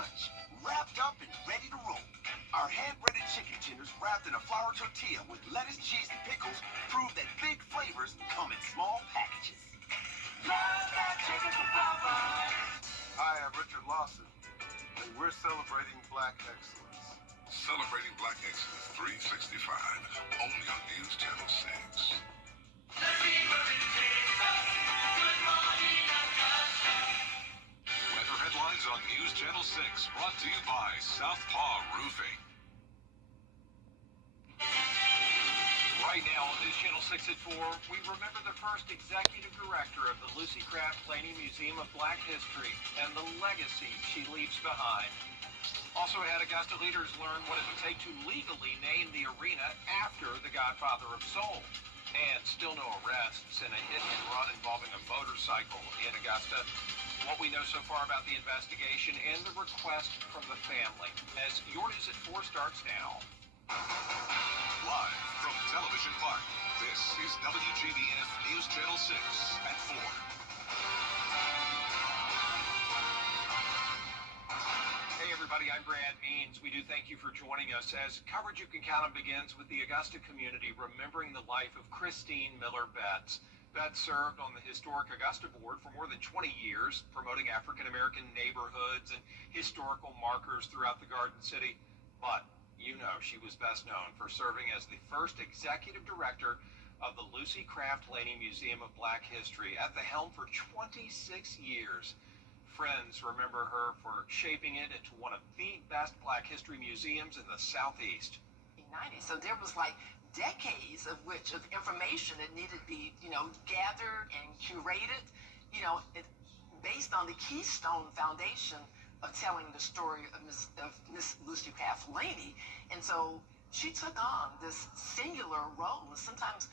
lunch, wrapped up and ready to roll. Our hand-breaded chicken tenders wrapped in a flour tortilla with lettuce, cheese, and pickles prove that big flavors come in small packages. Love that chicken from Popeyes. Hi, I'm Richard Lawson, and we're celebrating Black excellence. Celebrating Black Excellence 365, only on News Channel 6. Weather headlines on News Channel 6, brought to you by Southpaw Roofing. Right now on News Channel 6 at 4, we remember the first executive director of the Lucy Craft Laney Museum of Black History and the legacy she leaves behind. Also had Augusta leaders learn what it would take to legally name the arena after the Godfather of Soul. And still no arrests in a hit and run involving a motorcycle in Augusta. What we know so far about the investigation and the request from the family. As your News at 4 starts now. Live from Television Park, this is WJBF News Channel 6 at 4. Hey everybody, I'm Brad Means. We do thank you for joining us as coverage you can count on begins with the Augusta community remembering the life of Christine Miller Betts. Betts served on the historic Augusta board for more than 20 years, promoting African-American neighborhoods and historical markers throughout the Garden City. But you know she was best known for serving as the first executive director of the Lucy Craft Laney Museum of Black History, at the helm for 26 years. Friends remember her for shaping it into one of the best Black history museums in the Southeast. So there was like decades of information that needed to be, gathered and curated, based on the keystone foundation of telling the story of Miss Lucy Craft Laney. And so she took on this singular role, sometimes,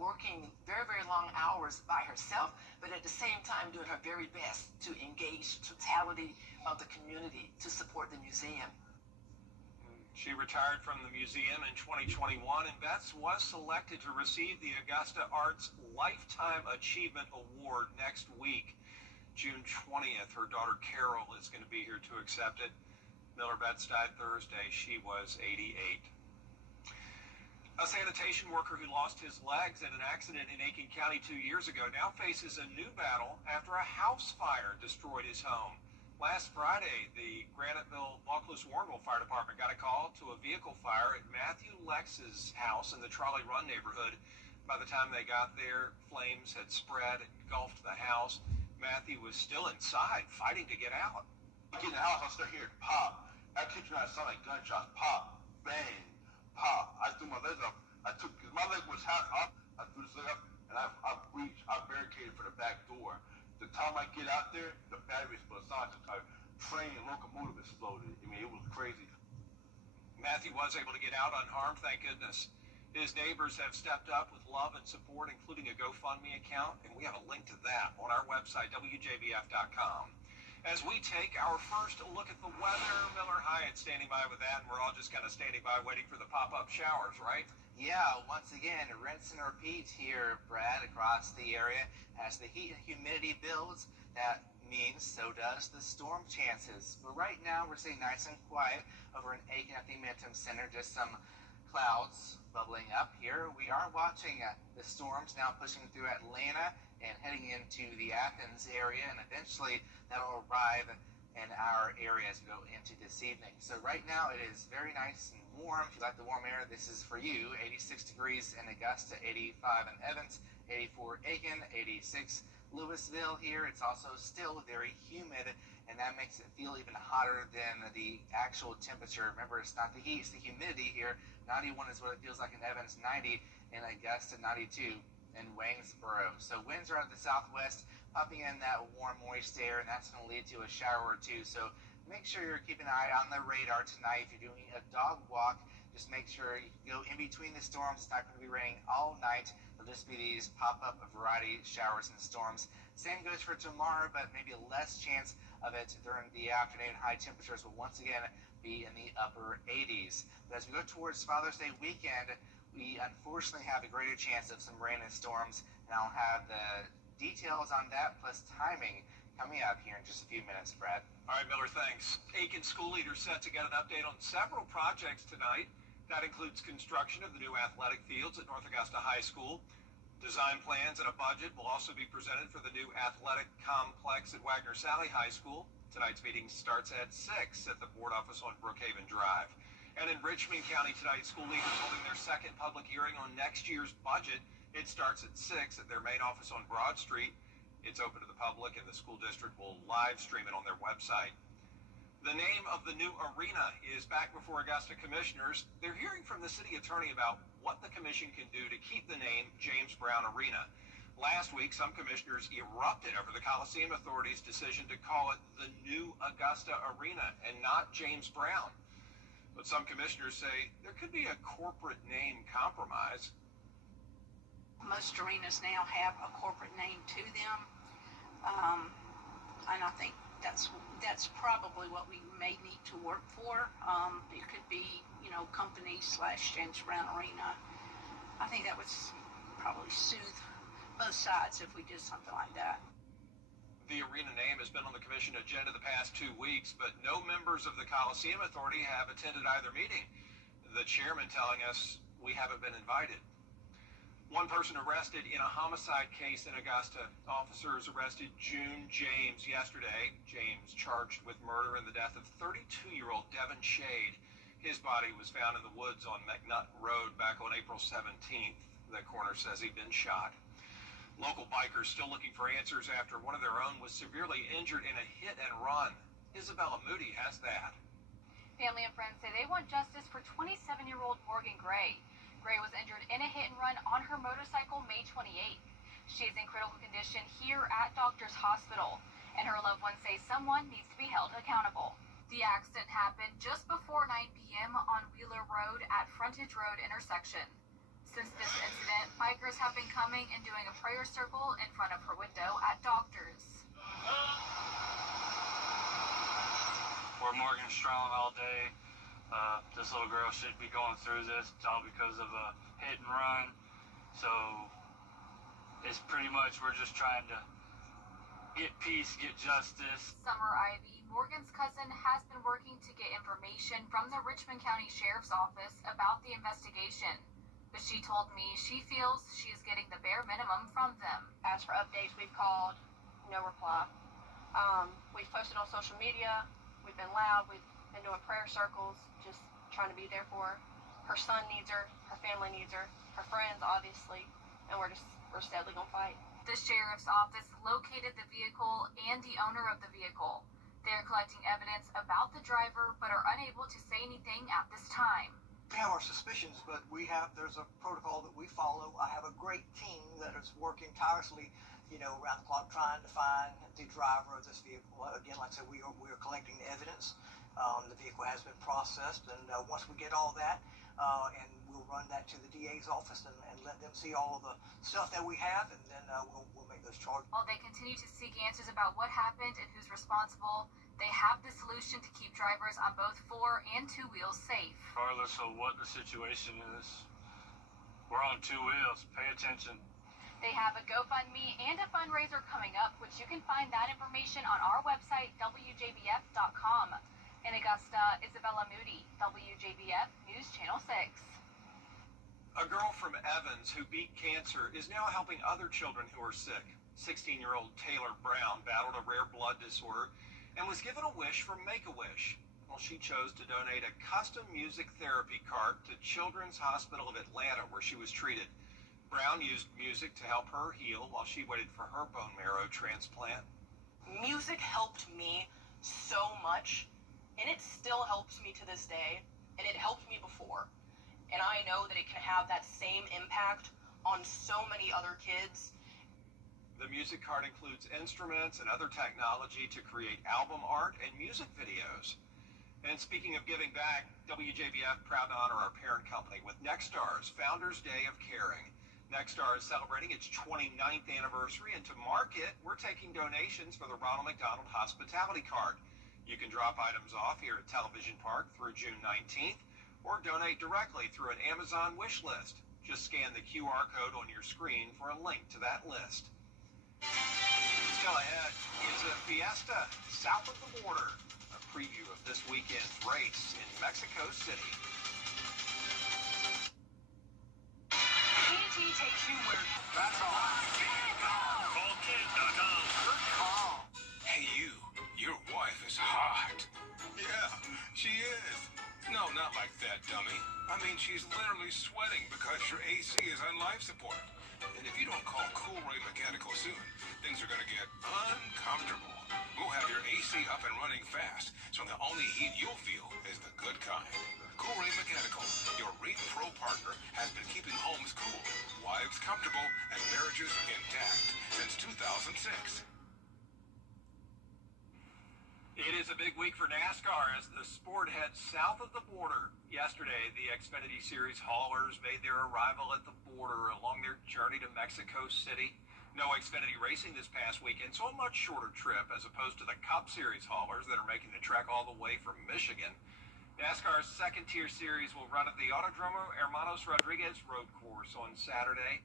working very, very long hours by herself, but at the same time doing her very best to engage totality of the community to support the museum. She retired from the museum in 2021, and Betts was selected to receive the Augusta Arts Lifetime Achievement Award next week. June 20th, her daughter Carol is going to be here to accept it. Miller Betts died Thursday. She was 88. A sanitation worker who lost his legs in an accident in Aiken County 2 years ago now faces a new battle after a house fire destroyed his home. Last Friday, the Graniteville-Vaucluse-Warrenville Fire Department got a call to a vehicle fire at Matthew Lex's house in the Trolley Run neighborhood. By the time they got there, flames had spread and engulfed the house. Matthew was still inside, fighting to get out. I get in the house, I start hearing pop. I kid you not, it sounded like gunshots. Pop, bang, pop. I threw my legs up. Because my leg was half up, I threw this leg up, and I barricaded for the back door. The time I get out there, the battery exploded. It's not like a train and locomotive exploded. I mean, it was crazy. Matthew was able to get out unharmed, thank goodness. His neighbors have stepped up with love and support, including a GoFundMe account, and we have a link to that on our website, WJBF.com. As we take our first look at the weather, Miller Hyatt standing by with that, and we're all just kind of standing by waiting for the pop-up showers, right? Yeah, once again, rinse and repeat here, Brad, across the area. As the heat and humidity builds, that means so does the storm chances. But right now, we're staying nice and quiet over in Aiken at the Momentum Center. Just some clouds bubbling up here. We are watching the storms now pushing through Atlanta and heading into the Athens area, and eventually that'll arrive in our area as we go into this evening. So right now it is very nice and warm. If you like the warm air, this is for you. 86 degrees in Augusta, 85 in Evans, 84 Aiken, 86 Louisville here. It's also still very humid, and that makes it feel even hotter than the actual temperature. Remember, it's not the heat, it's the humidity here. 91 is what it feels like in Evans, 90 in Augusta, 92 in Waynesboro. So winds are out of the southwest, popping in that warm, moist air, and that's going to lead to a shower or two. So make sure you're keeping an eye on the radar tonight. If you're doing a dog walk, just make sure you go in between the storms. It's not going to be raining all night. There'll just be these pop-up variety showers and storms. Same goes for tomorrow, but maybe less chance of it during the afternoon. High temperatures will once again be in the upper 80s. But as we go towards Father's Day weekend, we unfortunately have a greater chance of some rain and storms, and I'll have the details on that plus timing coming up here in just a few minutes, Brad. All right, Miller, thanks. Aiken school leaders set to get an update on several projects tonight. That includes construction of the new athletic fields at North Augusta High School. Design plans and a budget will also be presented for the new athletic complex at Wagner Sally High School. Tonight's meeting starts at 6 at the board office on Brookhaven Drive. And in Richmond County tonight, school leaders holding their second public hearing on next year's budget. It starts at 6 at their main office on Broad Street. It's open to the public, and the school district will live stream it on their website. The name of the new arena is back before Augusta commissioners. They're hearing from the city attorney about what the commission can do to keep the name James Brown Arena. Last week, some commissioners erupted over the Coliseum Authority's decision to call it the new Augusta Arena and not James Brown. But some commissioners say there could be a corporate name compromise. Most arenas now have a corporate name to them, and I think that's probably what we may need to work for. It could be, company / James Brown Arena. I think that would probably soothe both sides if we did something like that. The arena name has been on the commission agenda the past 2 weeks, but no members of the Coliseum Authority have attended either meeting. The chairman telling us we haven't been invited. One person arrested in a homicide case in Augusta. Officers arrested June James yesterday. James charged with murder in the death of 32-year-old Devin Shade. His body was found in the woods on McNutt Road back on April 17th. The coroner says he'd been shot. Local bikers still looking for answers after one of their own was severely injured in a hit and run. Isabella Moody has that. Family and friends say they want justice for 27-year-old Morgan Gray. Gray was injured in a hit and run on her motorcycle May 28th. She is in critical condition here at Doctors Hospital, and her loved ones say someone needs to be held accountable. The accident happened just before 9 p.m. on Wheeler Road at Frontage Road intersection. Since this incident, bikers have been coming and doing a prayer circle in front of her window at Doctors. We're Morgan strong all day. This little girl should be going through this. It's all because of a hit and run. So it's pretty much we're just trying to get peace, get justice. Summer Ivy, Morgan's cousin, has been working to get information from the Richmond County Sheriff's Office about the investigation. But she told me she feels she is getting the bare minimum from them. As for updates, we've called, no reply. We've posted on social media, we've been loud, we've been doing prayer circles, just trying to be there for her. Her son needs her family needs her friends, obviously, and we're steadily gonna fight. The Sheriff's Office located the vehicle and the owner of the vehicle. They're collecting evidence about the driver, but are unable to say anything at this time. We have our suspicions, but there's a protocol that we follow. I have a great team that is working tirelessly, around the clock trying to find the driver of this vehicle. Again, like I said, we are collecting the evidence. The vehicle has been processed, and once we get all that, and we'll run that to the DA's office and let them see all of the stuff that we have, and then we'll make those charges. While they continue to seek answers about what happened and who's responsible, they have the solution to keep drivers on both 4 and 2 wheels safe. Regardless of what the situation is, we're on 2 wheels. Pay attention. They have a GoFundMe and a fundraiser coming up, which you can find that information on our website, WJBF.com. In Augusta, Isabella Moody, WJBF News Channel 6. A girl from Evans who beat cancer is now helping other children who are sick. 16-year-old Taylor Brown battled a rare blood disorder and was given a wish from Make-A-Wish. Well, she chose to donate a custom music therapy cart to Children's Hospital of Atlanta, where she was treated. Brown used music to help her heal while she waited for her bone marrow transplant. Music helped me so much, and it still helps me to this day, and it helped me before. And I know that it can have that same impact on so many other kids. The music card includes instruments and other technology to create album art and music videos. And speaking of giving back, WJBF proud to honor our parent company with Nexstar's Founders Day of Caring. Nexstar is celebrating its 29th anniversary, and to mark it, we're taking donations for the Ronald McDonald Hospitality Card. You can drop items off here at Television Park through June 19th, or donate directly through an Amazon wish list. Just scan the QR code on your screen for a link to that list. Still ahead, it's a Fiesta south of the border. A preview of this weekend's race in Mexico City. TNT takes you where... That's all. Callkid.com. Good call. Hey, you. Your wife is hot. Yeah, she is. No, not like that, dummy. I mean, she's literally sweating because your AC is on life support. And if you don't call Cool Ray Mechanical soon, things are going to get uncomfortable. We'll have your AC up and running fast, so the only heat you'll feel is the good kind. Cool Ray Mechanical, your Rate Pro partner, has been keeping homes cool, wives comfortable, and marriages intact since 2006. It is a big week for NASCAR as the sport heads south of the border. Yesterday, the Xfinity Series haulers made their arrival at the border along their journey to Mexico City. No Xfinity racing this past weekend, so a much shorter trip as opposed to the Cup Series haulers that are making the trek all the way from Michigan. NASCAR's second-tier series will run at the Autodromo Hermanos Rodriguez road course on Saturday.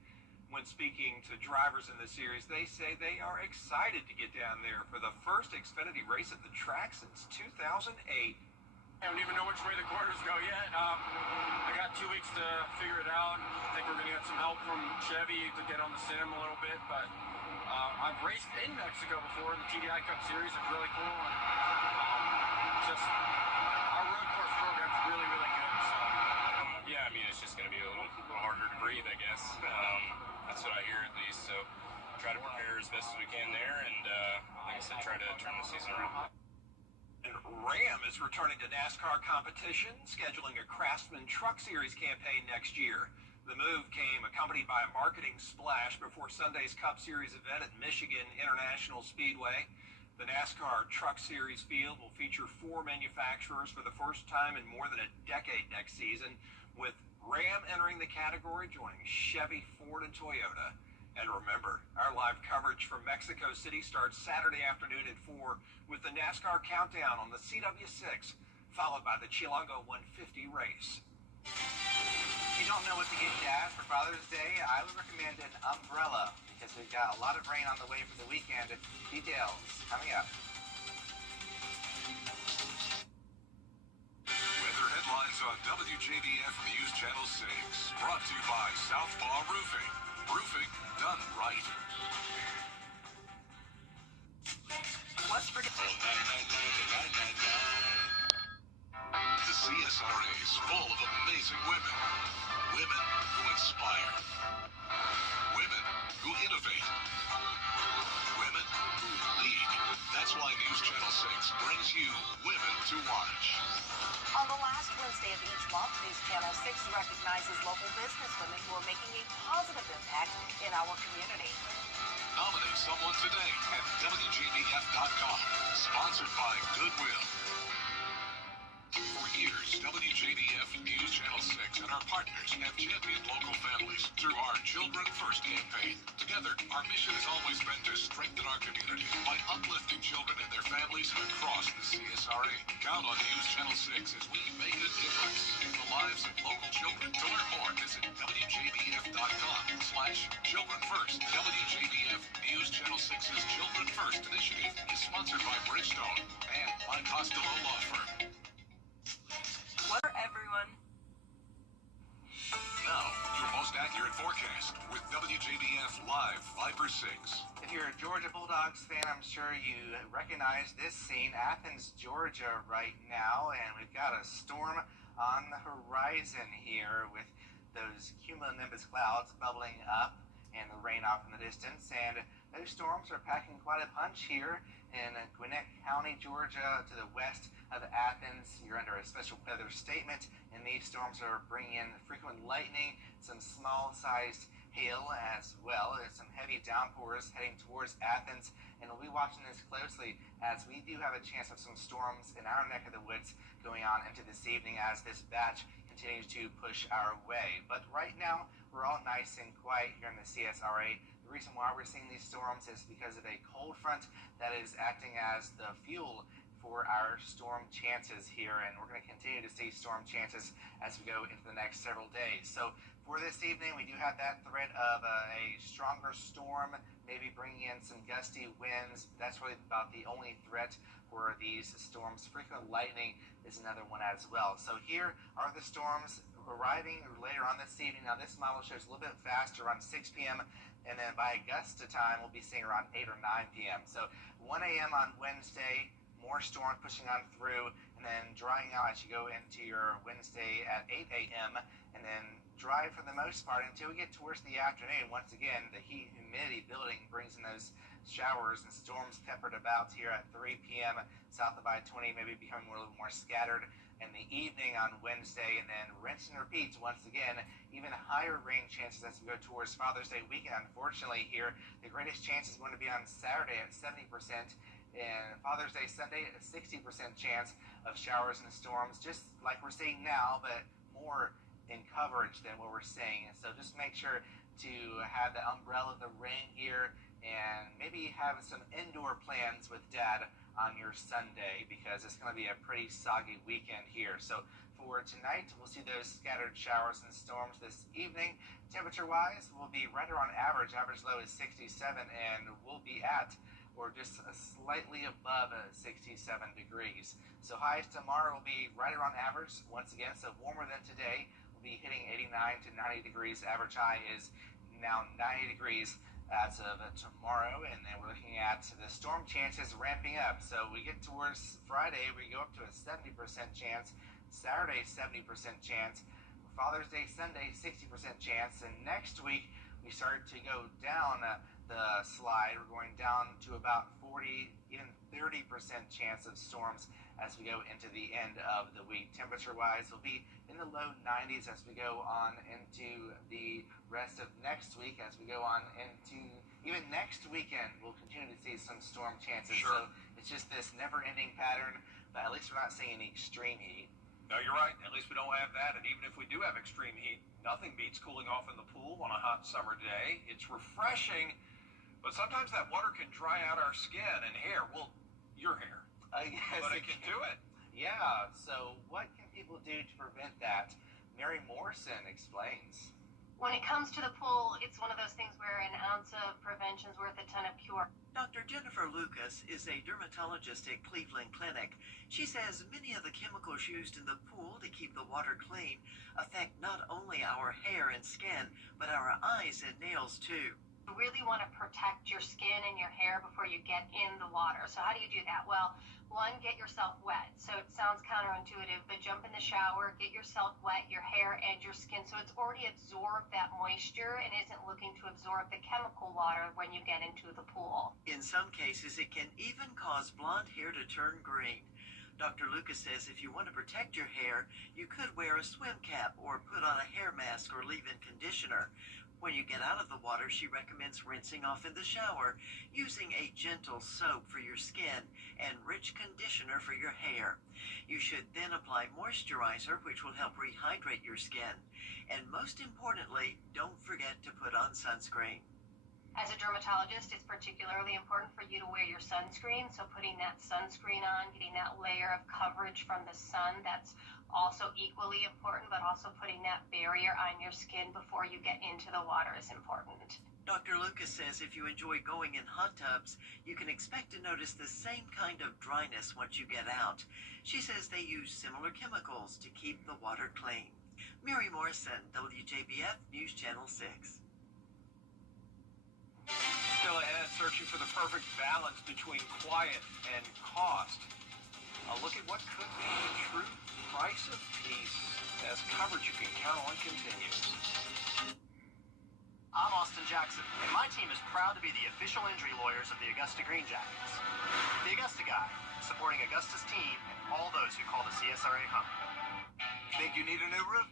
When speaking to drivers in the series, they say they are excited to get down there for the first Xfinity race at the track since 2008. I don't even know which way the quarters go yet. I got 2 weeks to figure it out. I think we're going to get some help from Chevy to get on the sim a little bit, but I've raced in Mexico before. The TDI Cup Series is really cool, and just our road course program is really, really good. So yeah, I mean, it's just going to be a little harder to breathe, I guess. That's what I hear at least. So try to prepare as best as we can there, and like I said, try to turn the season around. And Ram is returning to NASCAR competition, scheduling a Craftsman Truck Series campaign next year. The move came accompanied by a marketing splash before Sunday's Cup Series event at Michigan International Speedway. The NASCAR Truck Series field will feature 4 manufacturers for the first time in more than a decade next season, with Ram entering the category, joining Chevy, Ford, and Toyota. And remember, our live coverage from Mexico City starts Saturday afternoon at 4 with the NASCAR Countdown on the CW6, followed by the Chilango 150 race. If you don't know what to get Dad for Father's Day, I would recommend an umbrella because we've got a lot of rain on the way for the weekend. Details coming up. Weather headlines on WJBF News Channel 6. Brought to you by Southpaw Roofing. Roofing done right. Let's forget... The CSRA is full of amazing women. Women who inspire. Women who innovate. Women who lead. That's why News Channel 6 brings you Women to Watch. On the last Wednesday of each month, News Channel 6 recognizes local businesswomen who are making a positive impact in our community. Nominate someone today at WJBF.com. Sponsored by Goodwill. For years, WJBF News Channel 6 and our partners have championed local families through our Children First campaign. Together, our mission has always been to strengthen our community by uplifting children and their families across the CSRA. Count on News Channel 6 as we make a difference in the lives of local children. To learn more, visit WJBF.com/Children First. WJBF News Channel 6's Children First initiative is sponsored by Bridgestone and by Costello Law Firm. What are everyone? Now, your most accurate forecast with WJBF Live Viper 6. If you're a Georgia Bulldogs fan, I'm sure you recognize this scene. Athens, Georgia right now, and we've got a storm on the horizon here with those cumulonimbus clouds bubbling up and the rain off in the distance. And those storms are packing quite a punch here in Gwinnett County, Georgia, to the west of Athens. You're under a special weather statement, and these storms are bringing in frequent lightning, some small-sized hail as well. There's some heavy downpours heading towards Athens, and we'll be watching this closely as we do have a chance of some storms in our neck of the woods going on into this evening as this batch continues to push our way. But right now, we're all nice and quiet here in the CSRA. The reason why we're seeing these storms is because of a cold front that is acting as the fuel for our storm chances here, and we're going to continue to see storm chances as we go into the next several days. So for this evening, we do have that threat of a stronger storm maybe bringing in some gusty winds. That's really about the only threat for these storms. Frequent lightning is another one as well. So here are the storms arriving later on this evening. Now this model shows a little bit faster around 6 p.m. and then by Augusta time we'll be seeing around 8 or 9 p.m. So 1 a.m. on Wednesday, more storm pushing on through, and then drying out as you go into your Wednesday at 8 a.m. and then dry for the most part until we get towards the afternoon. Once again, the heat and humidity building brings in those showers and storms peppered about here at 3 p.m. south of I-20, maybe becoming a little more scattered in the evening on Wednesday, and then rinse and repeat once again. Even higher rain chances as we go towards Father's Day weekend. Unfortunately here, the greatest chance is going to be on Saturday at 70%, and Father's Day Sunday a 60% chance of showers and storms, just like we're seeing now, but more in coverage than what we're seeing. So just make sure to have the umbrella, the rain gear, and maybe have some indoor plans with Dad on your Sunday, because it's going to be a pretty soggy weekend here. So for tonight, we'll see those scattered showers and storms this evening. Temperature-wise, we'll be right around average. Average low is 67, and we'll be at or just slightly above 67 degrees. So highs tomorrow will be right around average once again, so warmer than today. We'll be hitting 89 to 90 degrees. Average high is now 90 degrees as of tomorrow, and then we're looking at the storm chances ramping up. So we get towards Friday, we go up to a 70% chance. Saturday, 70% chance. Father's Day Sunday, 60% chance. And next week, we start to go down the slide. We're going down to about 40, even 30% chance of storms as we go into the end of the week. Temperature-wise, we'll be in the low 90s as we go on into the rest of next week. As we go on into even next weekend, we'll continue to see some storm chances. Sure. So it's just this never-ending pattern, but at least we're not seeing any extreme heat. No, you're right. At least we don't have that. And even if we do have extreme heat, nothing beats cooling off in the pool on a hot summer day. It's refreshing, but sometimes that water can dry out our skin and hair. Well, your hair. Yes, But it can do it. Yeah, so what can people do to prevent that? Mary Morrison explains. When it comes to the pool, it's one of those things where an ounce of prevention is worth a ton of cure. Dr. Jennifer Lucas is a dermatologist at Cleveland Clinic. She says many of the chemicals used in the pool to keep the water clean affect not only our hair and skin, but our eyes and nails too. You really want to protect your skin and your hair before you get in the water. So how do you do that? Well, one, get yourself wet. So it sounds counterintuitive, but jump in the shower, get yourself wet, your hair and your skin, so it's already absorbed that moisture and isn't looking to absorb the chemical water when you get into the pool. In some cases, it can even cause blonde hair to turn green. Dr. Lucas says if you want to protect your hair, you could wear a swim cap or put on a hair mask or leave-in conditioner. When you get out of the water, she recommends rinsing off in the shower, using a gentle soap for your skin and rich conditioner for your hair. You should then apply moisturizer, which will help rehydrate your skin. And most importantly, don't forget to put on sunscreen. As a dermatologist, it's particularly important for you to wear your sunscreen. So putting that sunscreen on, getting that layer of coverage from the sun, that's also equally important, but also putting that barrier on your skin before you get into the water is important. Dr. Lucas says if you enjoy going in hot tubs, you can expect to notice the same kind of dryness once you get out. She says they use similar chemicals to keep the water clean. Mary Morrison, WJBF News Channel 6. Still ahead, searching for the perfect balance between quiet and cost. A look at what could be the true price of peace as coverage you can count on continues. I'm Austin Jackson, and my team is proud to be the official injury lawyers of the Augusta Green Jackets. The Augusta Guy, supporting Augusta's team and all those who call the CSRA home. Think you need a new roof?